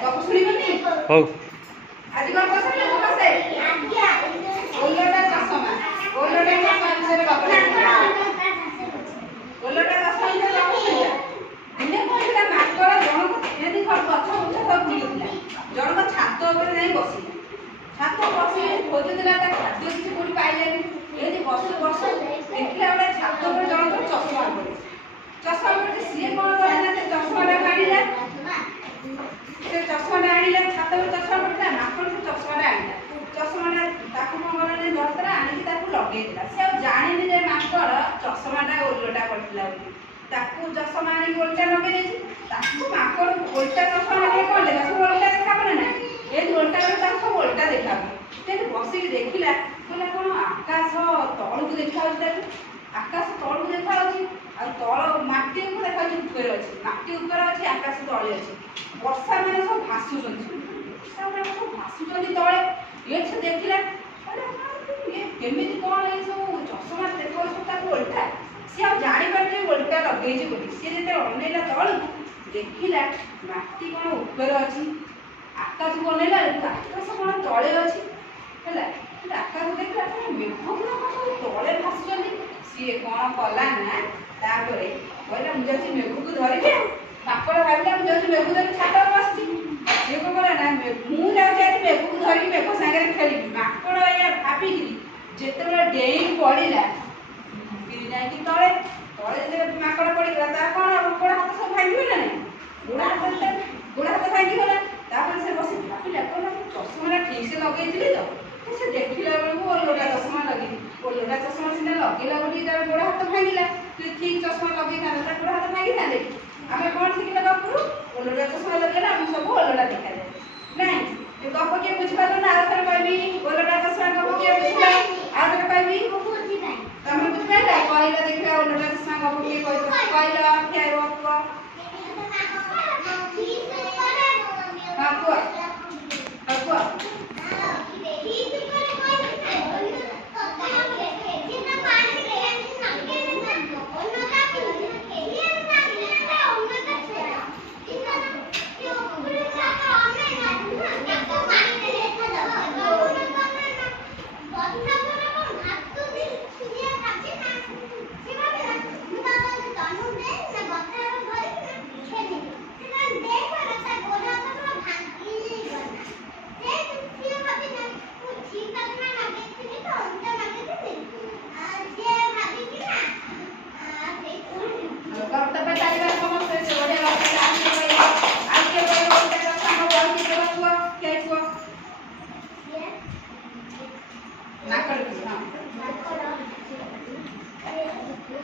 गप सुनिबनी हो आज गप बसले तो बसे ओलटा चश्मा विषय गप ओलटा चश्मा विषय गप सुनिया दिने कोइला माकर जणक एदी गछ उच्च सब बुलुला जणक छात ऊपर नहीं बसी छात बसी खोजुला ता खाद्य किछि कोडी पाइलेनी एदी बस देखिला बडा छात ऊपर जणक चश्मा पड़े चश्मा पड़े सिए कोन करे ना से चश्मा आनिला से चश्मा आनिला छात ऊपर चश्मा पड़ता माकर से चश्मा आनिला चश्मा ताकू कोन करे दरतरा आनि ताकू लगे दिला से जानिनी जे माकर चश्माटा उल्टा पड़तिला बोली ताकू चश्मा आनि उल्टा लगे देछि ताकू माकर उल्टा चश्मा लगे कोन देखा सब उल्टा देखाबो ना ए उल्टा रे ताकू सब उल्टा देखाबो ते बसी के देखिला बोला कोन आकाश तळु को देखा होता आकाश तळु को देखा होछि आ तळ माटी को देखा होछि ऊपर अछि माटी ऊपर अछि आकाश तळे अछि वर्षा माने सब भासु छथि वर्षा माने सब भासु छथि तळे ये से देखिला अरे ये केमिति कोन ए सब चश्मा देखो सब ताकू उल्टा से अब जानि पाटे उल्टा लगे जे बोली से जेते अनेला तळ देखिला माटी कोन ऊपर अछि आकाश को अनेला आकाश कोन तळे अछि हला आकाश देखला मेघ तळे भासु छथि सी कोन कला ना तापरे कहला मु जाछि मेघ को धरिबे माकड़ भाबिला मु जाछि मेघ धरि छात पर बसछि से को कहला ना मु जाछि आज मेघ को धरि मेघ संगे खेलिबी माकड़ या भाबी कि जेतेबेला डेई पड़िला गिरी जाय कि तळे तळे जे माकड़ पड़िला ता कोन गोड़ हाथ सब भांगिबे ना गोड़ हाथ भांगी गला तापर से बसी भाबिला कोन चश्मा ठीक से लगेइथिले तो से देखिला बेलू ओलोटा चश्मा लगे ओलोटा चश्मा सिना लगेला बोली तार गोड़ हाथ भांगिला तू ठीक चश्मा लगे था तार गोड़ हाथ भांगी था देख आमे कोन ठीक लगा पुरु ओलोटा चश्मा लगेला हम सब ओलोटा देखा जाए नहीं ये गप के बुझ पालो ना आथर कहबी ओलोटा चश्मा गप के बुझला आथर कहबी बुझी नहीं तमे बुझ पाइला कहला देखा ओलोटा चश्मा गप के कहला क्या गप हां को ना कर